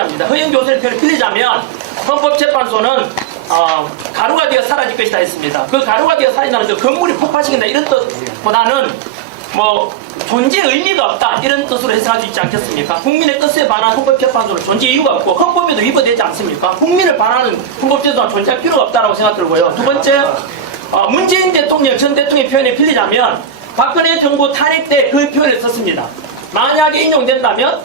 필리자입니다. 허영교수의 표현을 빌리자면 헌법재판소는 가루가 되어 사라질 것이다 했습니다. 그 가루가 되어 사라진다는 그 건물이 폭파시킨다 이런 뜻보다는 뭐 존재 의미가 없다 이런 뜻으로 해석할 수 있지 않겠습니까? 국민의 뜻에 반한 헌법재판소는 존재 이유가 없고 헌법에도 위반되지 않습니까? 국민을 반하는 헌법재판소는 존재할 필요가 없다고 생각 들고요. 두 번째, 문재인 대통령 전 대통령의 표현에 빌리자면 박근혜 정부 탄핵 때 그 표현을 썼습니다. 만약에 인용된다면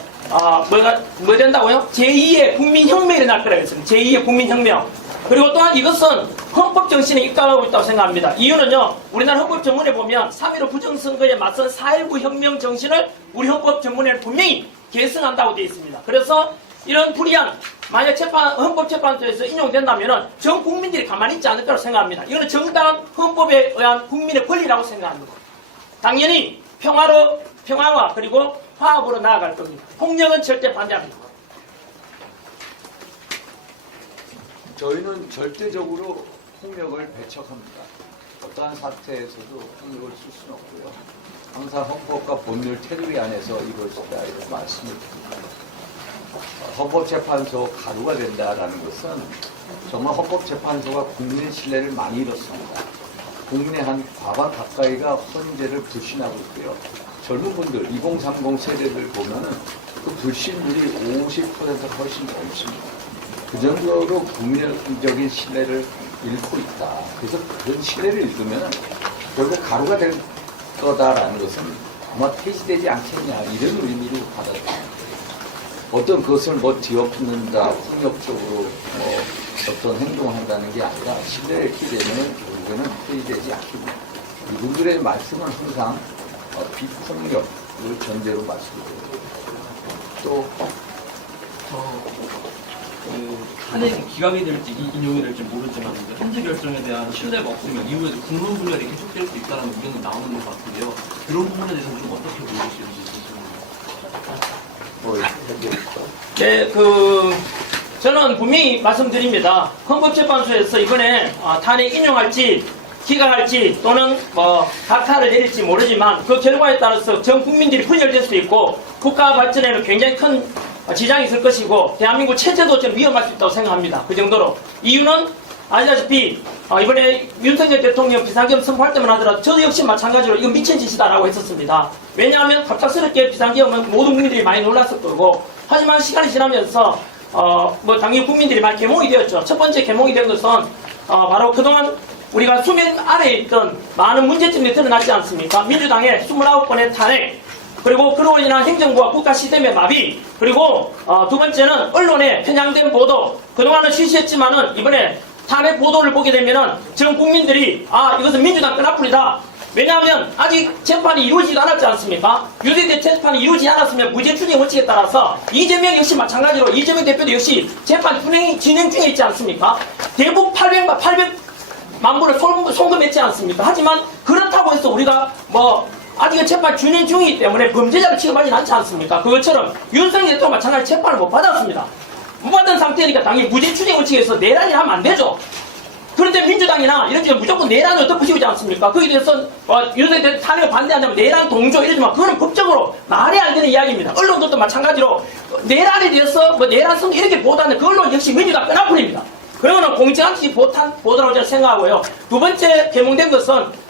뭐 된다고요? 제2의 국민혁명이 일어날 거라고 했습니다. 제2의 국민혁명. 그리고 또한 이것은 헌법 정신에 입각하고 있다고 생각합니다. 이유는요, 우리나라 헌법 전문에 보면 3.15 부정선거에 맞선 4.19 혁명 정신을 우리 헌법 전문에는 분명히 계승한다고 되어 있습니다. 그래서 이런 불이한, 만약 헌법재판소에서 인용된다면 전 국민들이 가만히 있지 않을 거라고 생각합니다. 이거는 정당한 헌법에 의한 국민의 권리라고 생각합니다. 당연히 평화와 그리고 화합으로 나아갈 겁니다. 폭력은 절대 반대합니다. 저희는 절대적으로 폭력을 배척합니다. 어떠한 사태에서도 폭력을 쓸 수는 없고요. 항상 헌법과 법률 테두리 안에서 이루어진다 이런 말씀을 드립니다. 헌법재판소 가루가 된다라는 것은 정말 헌법재판소가 국민의 신뢰를 많이 잃었습니다. 국민의 한 과반 가까이가 헌재를 불신하고 있고요. 젊은 분들 2030 세대들 보면은 그 불신율이 50%가 훨씬 넘습니다. 그 정도로 국민적인 신뢰를 잃고 있다. 그래서 그런 신뢰를 잃으면 결국 가루가 될 거다라는 것은 아마 폐지되지 않겠냐 이런 의미로 받아들입니다. 어떤 것을 뒤엎는다, 폭력적으로 어떤 행동을 한다는 게 아니라 신뢰를 잃게 되면 결국에는 폐지되지 않겠냐. 이분들의 말씀은 항상 비폭력을 전제로 말씀드립니다. 또 탄핵이 기각이 될지 인용이 될지 모르지만 헌재 결정에 대한 신뢰가 없으면 이후에도 국론 분열이 계속될 수 있다는 의견이 나오는 것 같은데요. 이런 부분에 대해서는 좀 어떻게 보시는지 네, 저는 분명히 말씀드립니다. 헌법재판소에서 이번에 탄핵 인용할지 기각할지 또는 각하를 내릴지 모르지만 그 결과에 따라서 전 국민들이 분열될 수도 있고 국가 발전에는 굉장히 큰 지장이 있을 것이고 대한민국 체제도 좀 위험할 수 있다고 생각합니다. 그 정도로. 이유는 아시다시피 이번에 윤석열 대통령 비상계엄 선포할 때만 하더라도 저도 역시 마찬가지로 이건 미친 짓이다라고 했었습니다. 왜냐하면 갑작스럽게 비상계엄은 모든 국민들이 많이 놀랐을 거고 하지만 시간이 지나면서 당연히 국민들이 많이 계몽이 되었죠. 첫 번째 계몽이 된 것은 바로 그동안 우리가 수면 아래에 있던 많은 문제점이 드러났지 않습니까? 민주당의 29번의 탄핵 그리고 그로 인한 행정부와 국가 시스템의 마비 그리고 두 번째는 언론의 편향된 보도 그동안은 쉬쉬했지만은 이번에 탄핵 보도를 보게 되면은 전 국민들이 이것은 민주당 끈앞풀이다. 왜냐하면 아직 재판이 이루어지지도 않았지 않습니까? 유죄대 재판이 이루어지지 않았으면 무죄 추징 원칙에 따라서 이재명 역시 마찬가지로 이재명 대표도 역시 재판 진행 중에 있지 않습니까? 대북 800만 불을 송금했지 않습니까? 하지만 그렇다고 해서 우리가 아직은 재판 진행 중이기 때문에 범죄자를 취급하지 않지 않습니까? 그것처럼 윤석열 대통령 마찬가지로 재판을 못 받았습니다. 못 받은 상태니까 당연히 무죄 추징 원칙에서 내란이 하면 안 되죠. 그런데 민주당이나 이런 쪽에 무조건 내란을 덮으시지 않습니까? 거기에 대해서 윤석열 대통령 탄핵을 반대한다면 내란 동조 이러지만 그거는 법적으로 말이 안 되는 이야기입니다. 언론들도 마찬가지로 내란에 대해서 내란 성 이렇게 보도하는데 그 언론 역시 민주당 끈앞풀입니다. 그러면 공정한지 보도라고 저는 생각하고요. 두 번째 개몽된 것은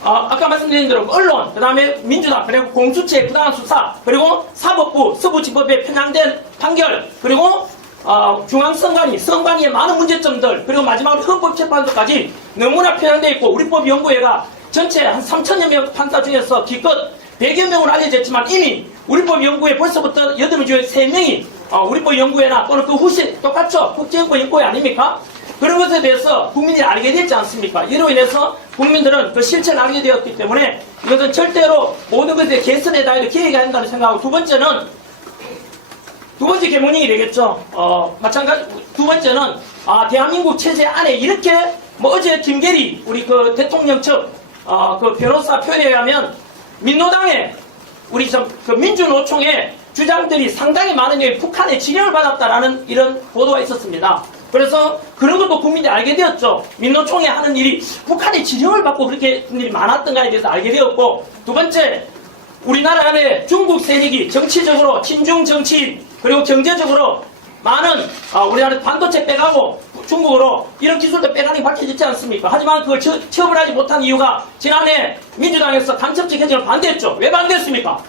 아까 말씀드린 대로 언론, 그 다음에 민주당, 그리고 공수처의 부당한 수사, 그리고 사법부, 서부지법의 편향된 판결, 그리고 중앙선관위의 많은 문제점들, 그리고 마지막으로 헌법재판소까지 너무나 편향되어 있고 우리법연구회가 전체 한 3,000여 명 판사 중에서 기껏 100여 명으로 알려졌지만 이미 우리법연구회 벌써부터 8명 중에 3명이 우리법연구회나 또는 그 후신 똑같죠? 국제연구회 아닙니까? 그런 것에 대해서 국민들이 알게 되지 않습니까? 이로 인해서 국민들은 그 실체를 알게 되었기 때문에 이것은 절대로 모든 것의 개선에 대하여 기회가 된다고 생각하고 두 번째 계몽이 되겠죠. 마찬가지 두 번째는 대한민국 체제 안에 이렇게 어제 김계리 우리 그 대통령 측 그 변호사 표현에 의하면 민노당의 우리 그 민주노총의 주장들이 상당히 많은 경우에 북한의 지령을 받았다라는 이런 보도가 있었습니다. 그래서 그런 것도 국민들이 알게 되었죠. 민노총이 하는 일이 북한의 지령을 받고 그렇게 일이 많았던가에 대해서 알게 되었고 두 번째 우리나라 안에 중국 세력이 정치적으로 친중 정치인 그리고 경제적으로 많은 우리나라 반도체 빼가고 중국으로 이런 기술도 빼가는 게 밝혀졌지 않습니까? 하지만 그걸 처벌하지 못한 이유가 지난해 민주당에서 간첩적 해제를 반대했죠. 왜 반대했습니까?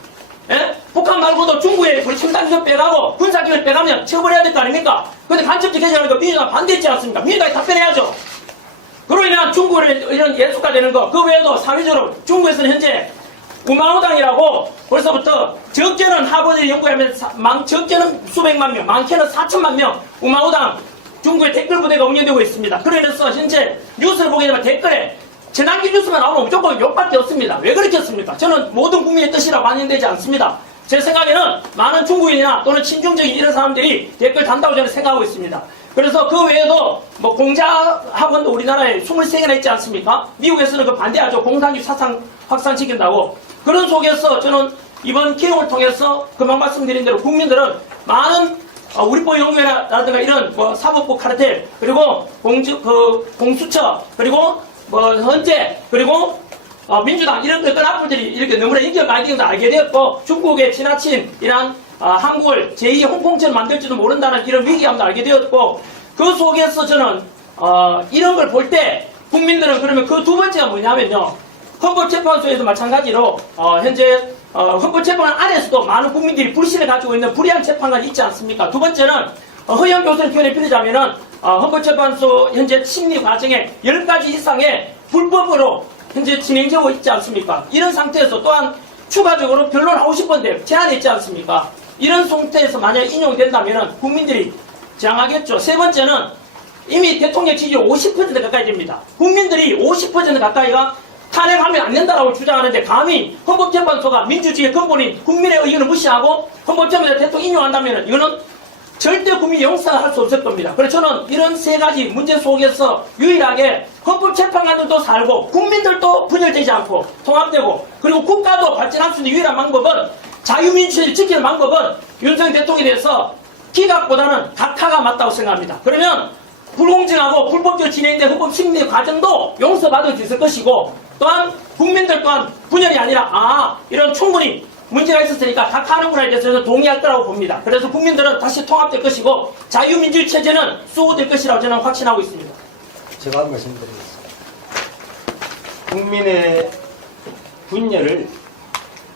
예? 북한 말고도 중국에 우리 첨단 기술 빼가고 군사기술 빼가면 처벌해야 될 거 아닙니까? 근데 간첩적 해제하는 거 민주당 반대했지 않습니까? 민주당이 답변해야죠. 그로 인한 중국을 이런 예수가 되는 거, 그 외에도 사회적으로 중국에서는 현재 우마우당이라고 벌써부터 적게는 하버드 연구하면 적게는 수백만 명, 많게는 4천만 명 우마우당 중국의 댓글 부대가 운영되고 있습니다. 그러면서 현재 뉴스를 보게 되면 댓글에 재난기 뉴스만 나오면 무조건 욕밖에 없습니다. 왜 그렇게 했습니까? 저는 모든 국민의 뜻이라고 반영되지 않습니다. 제 생각에는 많은 중국인이나 또는 친중적인 이런 사람들이 댓글 단다고 저는 생각하고 있습니다. 그래서 그 외에도 뭐 공자학원도 우리나라에 23개나 있지 않습니까? 미국에서는 그 반대하죠. 공산주의 사상 확산시킨다고. 그런 속에서 저는 이번 기용을 통해서 금방 말씀드린 대로 국민들은 많은 우리법 연구회라든가 이런 뭐 사법부 카르텔 그리고 공수처 그리고 뭐 헌재 그리고 민주당 이런 어떤 악플들이 이렇게 너무나 인기가 많이 되는 걸 알게 되었고 중국의 지나친 이러한 한국을 제2의 홍콩처럼 만들지도 모른다는 이런 위기감도 알게 되었고 그 속에서 저는 이런 걸 볼 때 국민들은 그러면 그 두 번째가 뭐냐면요. 헌법재판소에도 마찬가지로 현재 헌법재판관 안에서도 많은 국민들이 불신을 가지고 있는 불의한 재판관이 있지 않습니까? 두 번째는 허영 교수의 표현을 빌리자면은 헌법재판소 현재 심리 과정에 10가지 이상의 불법으로 현재 진행되고 있지 않습니까? 이런 상태에서 또한 추가적으로 변론하고 싶은데 제한이 있지 않습니까? 이런 상태에서 만약에 인용된다면 국민들이 저항하겠죠. 세 번째는 이미 대통령 지지율 50% 가까이 됩니다. 국민들이 50% 가까이가 탄핵하면 안 된다라고 주장하는데 감히 헌법재판소가 민주주의의 근본인 국민의 의견을 무시하고 헌법재판소 대통령 인용한다면 이거는 절대 국민 용서를 할 수 없을 겁니다. 그래서 저는 이런 세 가지 문제 속에서 유일하게 헌법재판관들도 살고 국민들도 분열되지 않고 통합되고 그리고 국가도 발전할 수 있는 유일한 방법은 자유민주주의를 지키는 방법은 윤석열 대통령에 대해서 기각보다는 각하가 맞다고 생각합니다. 그러면 불공정하고 불법적으로 진행된 헌법 심리 과정도 용서받을 수 있을 것이고 또한 국민들 또한 분열이 아니라 이런 충분히 문제가 있었으니까 각하하는구나에 대해서 저는 동의할 거라고 봅니다. 그래서 국민들은 다시 통합될 것이고 자유민주주의 체제는 수호될 것이라고 저는 확신하고 있습니다. 제가 한 말씀드리겠습니다. 국민의 분열을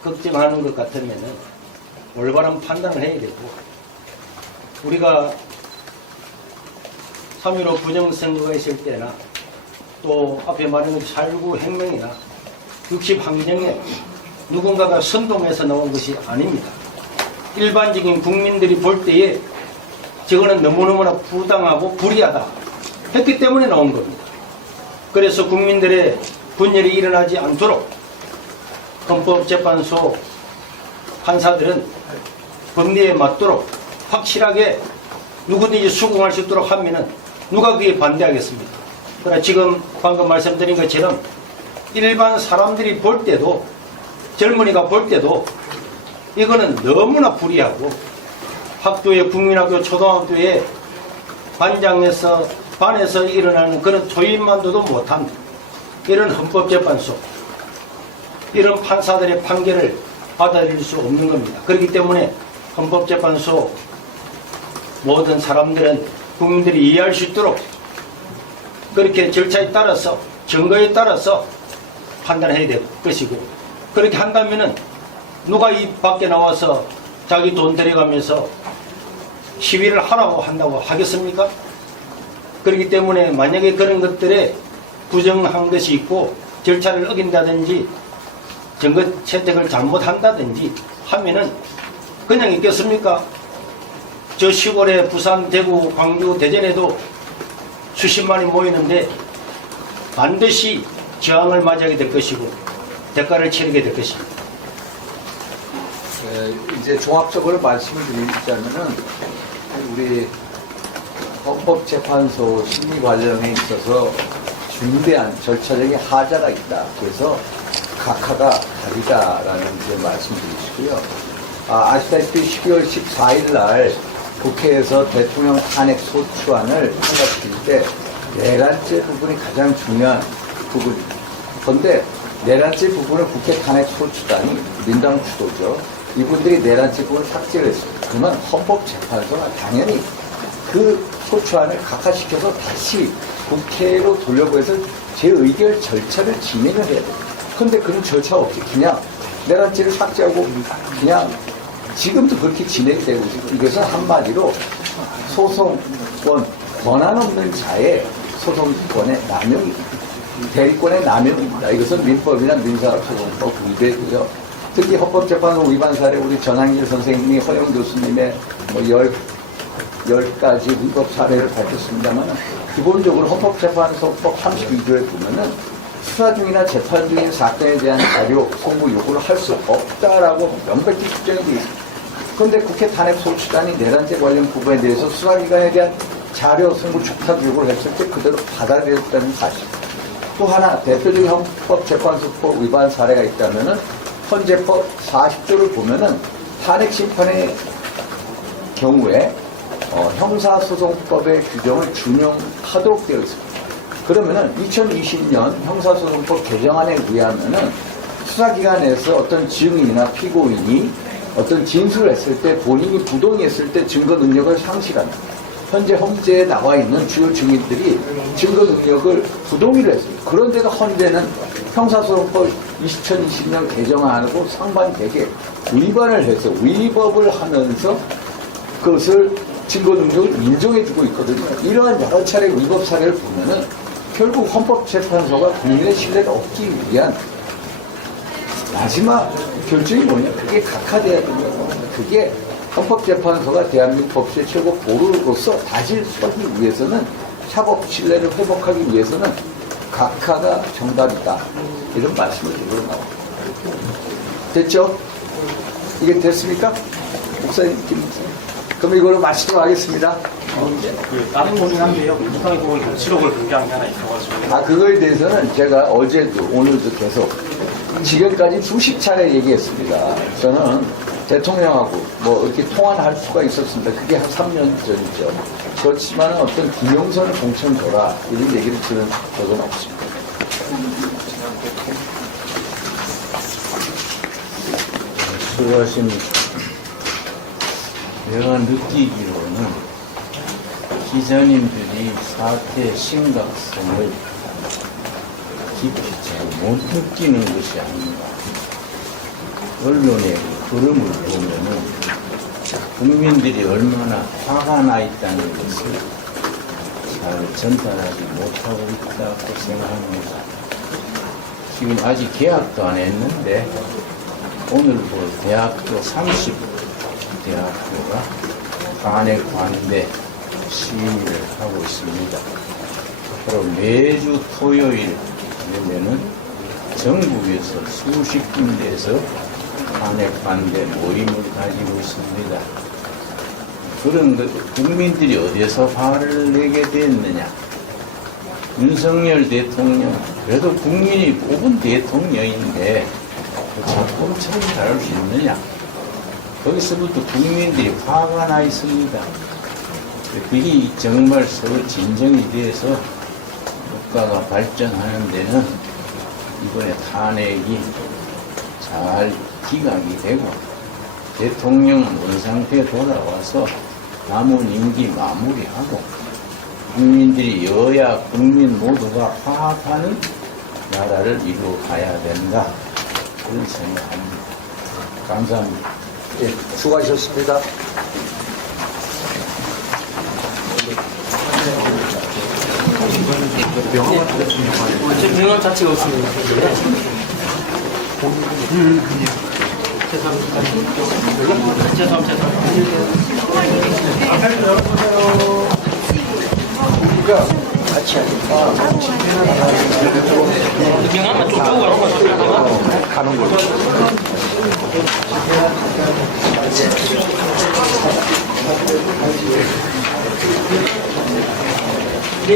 걱정하는 것 같으면 올바른 판단을 해야 되고 우리가 3.15 부정선거가 있을 때나 또 앞에 말한 4.19 혁명이나 60 항쟁에 누군가가 선동해서 나온 것이 아닙니다. 일반적인 국민들이 볼 때에 저거는 너무너무나 부당하고 불의하다 했기 때문에 나온 겁니다. 그래서 국민들의 분열이 일어나지 않도록 헌법재판소 판사들은 법리에 맞도록 확실하게 누구든지 수긍할 수 있도록 하면은 누가 그에 반대하겠습니까? 그러나 지금 방금 말씀드린 것처럼 일반 사람들이 볼 때도 젊은이가 볼 때도 이거는 너무나 불의하고 학교에 국민학교 초등학교에 반에서 일어나는 그런 초인만도도 못한 이런 헌법재판소 이런 판사들의 판결을 받아들일 수 없는 겁니다. 그렇기 때문에 헌법재판소 모든 사람들은 국민들이 이해할 수 있도록 그렇게 절차에 따라서 증거에 따라서 판단해야 될 것이고 그렇게 한다면은 누가 이 밖에 나와서 자기 돈 들여가면서 시위를 하라고 한다고 하겠습니까? 그렇기 때문에 만약에 그런 것들에 부정한 것이 있고 절차를 어긴다든지 증거 채택을 잘못한다든지 하면은 그냥 있겠습니까? 저 시골에 부산, 대구, 광주, 대전에도 수십만이 모이는데 반드시 저항을 맞이하게 될 것이고 대가를 치르게 될 것입니다. 이제 종합적으로 말씀을 드리자면은 우리 헌법재판소 심의 과정에 있어서 중대한 절차적인 하자가 있다. 그래서 각하가 다르다라는 말씀드리시고요. 아시다시피 12월 14일 날 국회에서 대통령 탄핵 소추안을 통과시킬 때 내란죄 부분이 가장 중요한 부분입니다. 그런데 내란죄 부분을 국회 탄핵 소추단이 민당 주도죠. 이분들이 내란죄 부분을 삭제를 했습니다. 그러면 헌법재판소가 당연히 그 소추안을 각하시켜서 다시 국회로 돌려보내서 재의결 절차를 진행을 해야 돼요. 근데 그런 절차 없이 그냥 내란죄를 삭제하고 그냥 지금도 그렇게 진행이 되고 있어요. 이것은 한마디로 소송권, 권한 없는 자의 소송권의 남용이 대리권의 남용입니다. 이것은 민법이나 민사소송법 위배고요. 특히 헌법재판소 위반 사례 우리 전한길 선생님이 허영 교수님의 뭐 10가지 위법 사례를 밝혔습니다만 기본적으로 헌법재판소법 32조에 보면은 수사 중이나 재판 중인 사건에 대한 자료 공부 요구를 할 수 없다라고 명백히 규정이 되어 있습니다. 그런데 국회 탄핵 소추단이 내란죄 관련 부분에 대해서 수사기관에 대한 자료 송부 촉탁 요구를 했을 때 그대로 받아들였다는 사실. 또 하나 대표적인 헌법재판소법 위반 사례가 있다면은 헌재법 40조를 보면은 탄핵 심판의 경우에 형사소송법의 규정을 준용하도록 되어 있습니다. 그러면은 2020년 형사소송법 개정안에 의하면은 수사기관에서 어떤 증인이나 피고인이 어떤 진술을 했을 때 본인이 부동의했을 때 증거 능력을 상실한다. 현재 헌재에 나와 있는 주요 증인들이 증거 능력을 부동의를 했습니다. 그런데도 헌재는 형사소송법 2020년 개정안하고 상반되게 위반을 해서 위법을 하면서 그것을 증거 능력을 인정해주고 있거든요. 이러한 여러 차례 위법 사례를 보면은 결국 헌법재판소가 국민의 신뢰를 얻기 위한 마지막 결정이 뭐냐? 그게 각하돼야 됩니다. 그게 헌법재판소가 대한민국 법치의 최고 보루로서 다시 서기 위해서는 사법 신뢰를 회복하기 위해서는 각하가 정답이다. 이런 말씀을 드리러 나옵니다. 됐죠? 이게 됐습니까? 목사님, 김 목사님. 그럼 이걸로 마치도록 하겠습니다. 다른 고민한데요. 민주당이 보고 정치력을 공개한 게 하나 있어가지고. 그거에 대해서는 제가 어제도 오늘도 계속 지금까지 수십 차례 얘기했습니다. 저는 대통령하고 뭐 이렇게 통화를 할 수가 있었습니다. 그게 한 3년 전이죠. 그렇지만 어떤 김영선을 공천줘라 이런 얘기를 들은 적은 없습니다. 수고하십니다. 내가 느끼기로는 기자님들이 사태의 심각성을 깊이 잘 못 느끼는 것이 아닌가. 언론의 흐름을 보면은 국민들이 얼마나 화가 나 있다는 것을 잘 전달하지 못하고 있다고 생각합니다. 지금 아직 개학도 안 했는데 오늘도 대학교 30대학교가 탄핵 반대 시위를 하고 있습니다. 그리고 매주 토요일 되면은 전국에서 수십 군데에서 탄핵 반대 모임을 가지고 있습니다. 그런 것, 국민들이 어디서 화를 내게 됐느냐? 윤석열 대통령, 그래도 국민이 뽑은 대통령인데 자꾸 처리할 수 있느냐? 거기서부터 국민들이 화가 나 있습니다. 그게 정말 서로 진정이 돼서 국가가 발전하는 데는 이번에 탄핵이 잘 기각이 되고 대통령은 원상태에 돌아와서 남은 임기 마무리하고 국민들이 여야 국민 모두가 화합하는 나라를 이루어가야 된다. 그런 생각합니다. 감사합니다. 예, 수고하셨습니다. 지금 명함 자체가 없습니다. 죄송합니다. 우리가 같이 하니까 명함만 좀 주고 가는 거죠. 네.